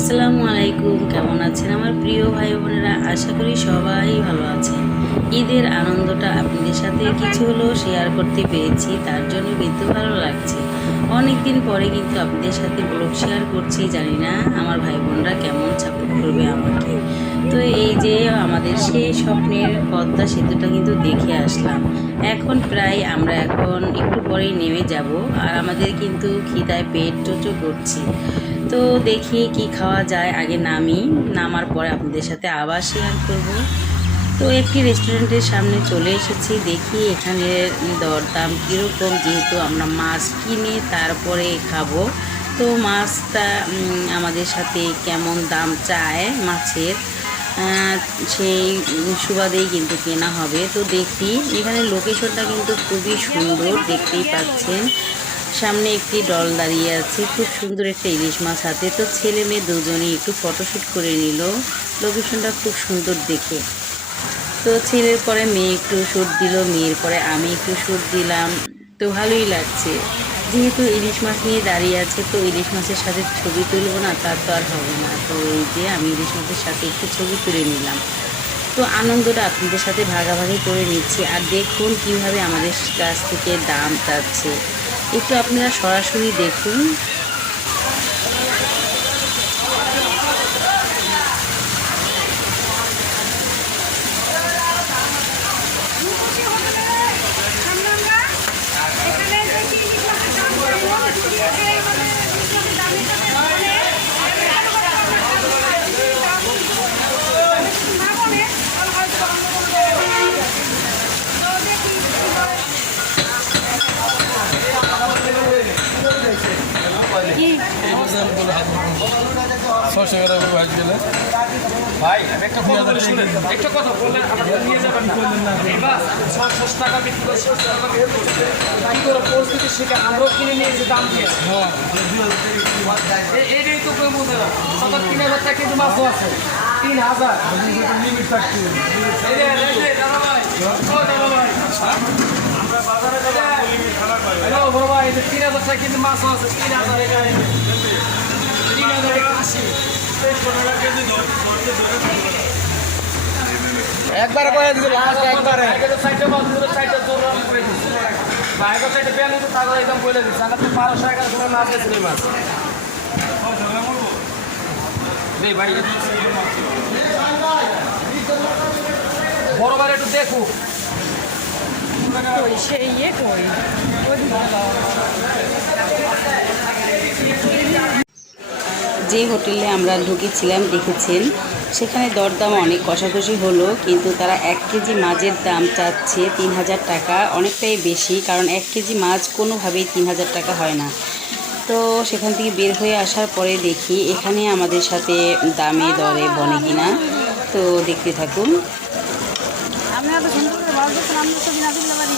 আসসালামু আলাইকুম। কেমন আছেন আমার প্রিয় ভাই বোনেরা? আশা করি সবাই ভালো আছেন। ঈদের আনন্দটা আপনাদের সাথে কিছু হলেও শেয়ার করতে পেরেছি, তার জন্য কিন্তু ভালো লাগছে। অনেক দিন পরে কিন্তু আপনাদের সাথে ব্লগ শেয়ার করছি, জানি না আমার ভাই বোনরা কেমন সাপোর্ট করবে আমাকে। তো এই যে আমাদের সেই স্বপ্নের পদ্মা সেতুটা কিন্তু দেখে আসলাম। আমরা এখন একটু পরেই নেমে যাব, আর আমাদের কিন্তু খিদায় পেট চোচো করছি। তো দেখি কি খাওয়া যায়, আগে নামার পরে আপনাদের সাথে আবার শেয়ার করব। তো একটি রেস্টুরেন্টের সামনে চলে এসেছি, দেখি এখানে দরদাম কীরকম, যেহেতু আমরা মাছ কিনে তারপরে খাবো। তো মাছটা আমাদের সাথে কেমন দাম চায় মাছের, সেই সুবাদেই কিন্তু কেনা হবে। তো দেখি, এখানে লোকেশনটা কিন্তু খুবই সুন্দর, দেখতেই পাচ্ছেন। সামনে একটি ডল দাঁড়িয়ে আছে, খুব সুন্দর একটা ইলিশ মাছ হাতে। তো ছেলে মেয়ে দুজনেই একটু ফটোশ্যুট করে নিল, লোকেশনটা খুব সুন্দর দেখে। তো ছেলের পরে মেয়ে একটু শ্যুট দিল, মেয়ের পরে আমি একটু শ্যুট দিলাম। তো ভালোই লাগছে, যেহেতু ইলিশ মাছ নিয়ে দাঁড়িয়ে আছে, তো ইলিশ মাছের সাথে ছবি তুলব না, তার তো আর হবে না। তো এই যে আমি ইলিশ মাছের সাথে একটু ছবি তুলে নিলাম। তো আনন্দটা আপনাদের সাথে ভাগাভাগি করে নিচ্ছি। আর দেখুন কিভাবে আমাদের কাছ থেকে দাম চাচ্ছে, একটু আপনারা সরাসরি দেখুন। ভাই আমি একটা কথা বলে শুনেন, একটা কথা বললেন আপনারা নিয়ে যাবেন না, এবার 600 টাকা বিক্রি করে 600 টাকা বের করতে কি করে পরিস্থিতি শিখে আমরাও কিনে নিয়েছি দাম দিয়ে। এইটাই তো কেউ বুঝে না। 3,000 টাকা কিন্তু মাছও আছে, 3,000 লিমিট থাকছে। আমরা বাজারে হ্যালো বড় ভাই, 3,000 টাকা কিন্তু মাছও আছে, 3,000 এখানে 3,080 একবারে করে দিতে লাস্ট একবারে সাইডে মাছ পুরো সাইডে জোর রান করে দিছি বাইরে সাইডে পেন তো তাগো একদম বলে দিছি আমরা তো 1200 টাকা ধরে মাছ দিছি মাছ নে ভাই বড় ভাই একটু দেখো কই সেই কই যে হোটেলে আমরা ঢুকেছিলাম দেখেছেন, সেখানে দরদাম অনেক কষাকষি হলো, কিন্তু তারা 1 কেজি মাছের দাম চাচ্ছে 3,000 টাকা, অনেকটাই বেশি, কারণ 1 কেজি মাছ কোনোভাবেই 3,000 টাকা হয় না। তো সেখান থেকে বের হয়ে আসার পরে দেখি এখানে আমাদের সাথে দামে দরে বনে কিনা। তো দেখতে থাকুন। আমি এত সুন্দর করে ভালো দেখছেন, আমি তো বিনা দিতে পারি।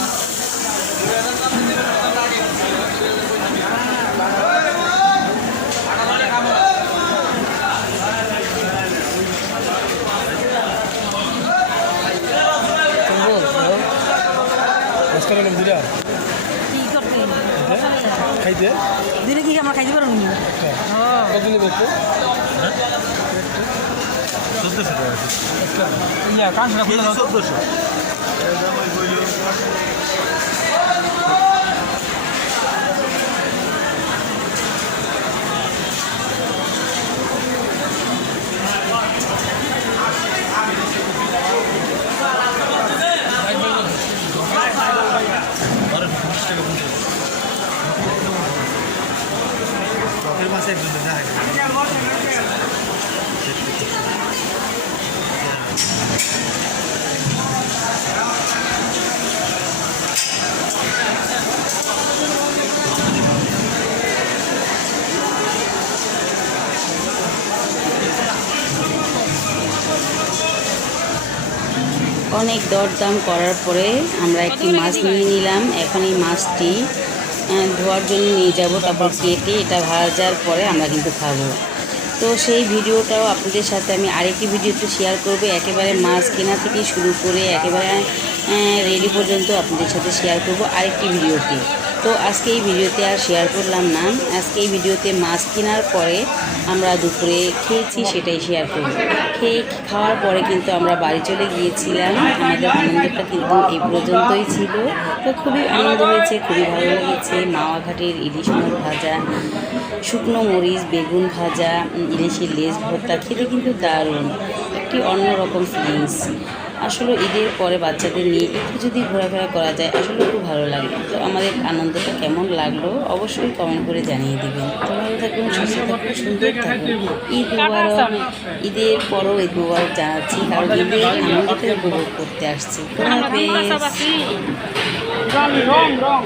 খাইতে দিলে কি আমরা খাইতে পারবো না? কতদিন বেরতো ইয়া কাঁচা 1400 অনেক দরদাম করার পরে আমরা একটি মাছ নিয়ে নিলাম। এখন এই মাছটি ধোয়ার জন্য নিয়ে যাব, তারপর কেটে এটা ভাজার পরে আমরা কিন্তু খাবো। তো সেই ভিডিওটাও আপনাদের সাথে আমি আরেকটি ভিডিওতে শেয়ার করব, একেবারে মাছ কেনা থেকে শুরু করে একেবারে রেডি পর্যন্ত আপনাদের সাথে শেয়ার করব আরেকটি ভিডিওতে। তো আজকে এই ভিডিওতে আর শেয়ার করলাম না। আজকে এই ভিডিওতে মাছ কেনার পরে আমরা দুপুরে খেয়েছি সেটাই শেয়ার করব। খাওয়ার পরে কিন্তু আমরা বাড়ি চলে গিয়েছিলাম। আমাদের আনন্দটা কিন্তু এই পর্যন্তই ছিল। তো খুবই আনন্দ হয়েছে, খুবই ভালো লেগেছে। মাওয়া ঘাটের ইলিশ মাছ ভাজা, শুকনো মরিচ, বেগুন ভাজা, ইলিশের লেজ ভর্তা খেতে কিন্তু দারুণ, একটি অন্যরকম ফিলিংস। আসলে ঈদের পরে বাচ্চাদের নিয়ে একটু যদি ঘোরাফেরা করা যায় আসলে খুব ভালো লাগে। তো আমাদের আনন্দটা কেমন লাগলো অবশ্যই কমেন্ট করে জানিয়ে দেবেন। তো ভালো থাকুন, সুস্থ থাকুন, সুন্দর থাকুন। ঈদ মুবারক। ঈদের পরও ঈদ মুবারক জানাচ্ছি, কারণ ঈদের আনন্দটা উপভোগ করতে আসছি। রং রং রং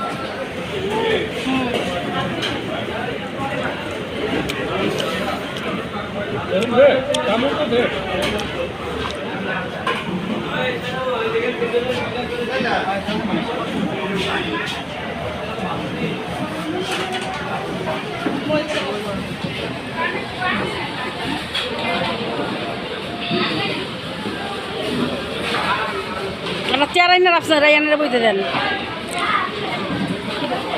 একটা চেয়ার আইনে রাখছেন, রাইয়ানের বইতে দেন,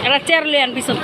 একটা চেয়ার লিয়ে আন পিছন